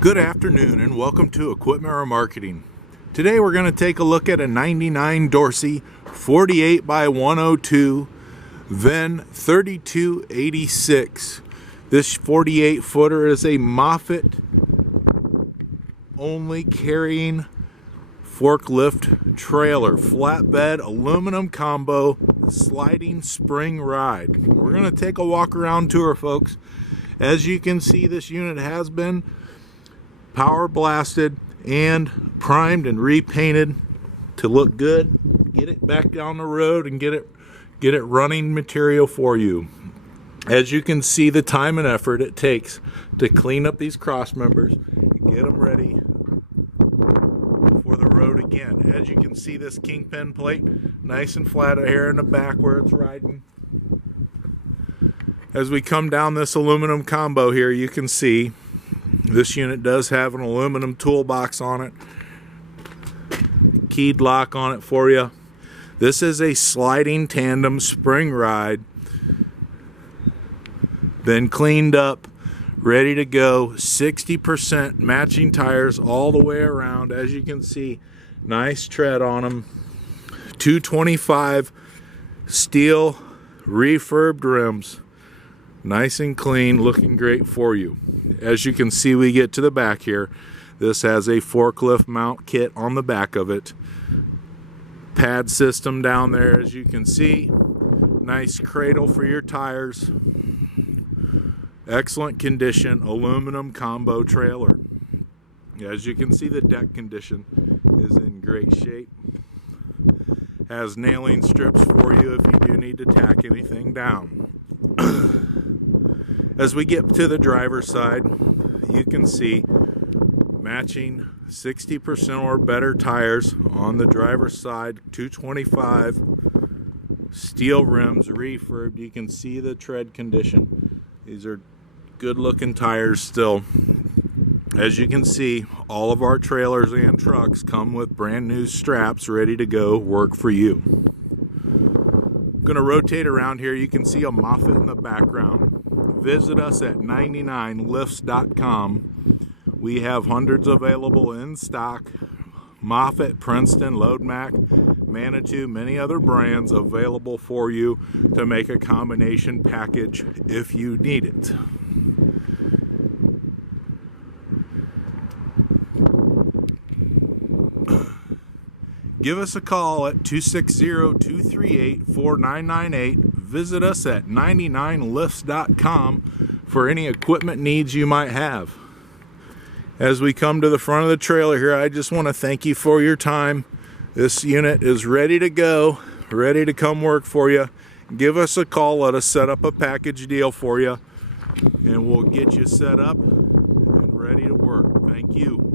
Good afternoon and welcome to Equipment Remarketing. Today we're going to take a look at a 99 Dorsey 48 by 102 VEN 3286. This 48 footer is a Moffett only carrying forklift trailer, flatbed aluminum combo sliding spring ride. We're going to take a walk around tour, folks. As you can see, this unit has been power blasted and primed and repainted to look good. Get it back down the road and get it running material for you. As you can see, the time and effort it takes to clean up these cross members and get them ready for the road again. As you can see, this kingpin plate nice and flat here in the back where it's riding. As we come down this aluminum combo here, you can see this unit does have an aluminum toolbox on it, keyed lock on it for you. This is a sliding tandem spring ride, been cleaned up, ready to go. 60% matching tires all the way around. As you can see, nice tread on them. 225 steel refurbed rims. Nice and clean, looking great for you. As you can see, we get to the back here. This has a forklift mount kit on the back of it. Pad system down there, as you can see. Nice cradle for your tires. Excellent condition aluminum combo trailer. As you can see, the deck condition is in great shape. Has nailing strips for you if you do need to tack anything down. As we get to the driver's side, you can see matching 60% or better tires on the driver's side, 225 steel rims, refurbed. You can see the tread condition. These are good looking tires still. As you can see, all of our trailers and trucks come with brand new straps ready to go work for you. I'm going to rotate around here. You can see a Moffett in the background. Visit us at 99lifts.com. We have hundreds available in stock. Moffett, Princeton, Loadmac, Manitou, many other brands available for you to make a combination package if you need it. Give us a call at 260-238-4998. Visit us at 99lifts.com for any equipment needs you might have. As we come to the front of the trailer here, I just want to thank you for your time. This unit is ready to go, ready to come work for you. Give us a call. Let us set up a package deal for you, and we'll get you set up and ready to work. Thank you.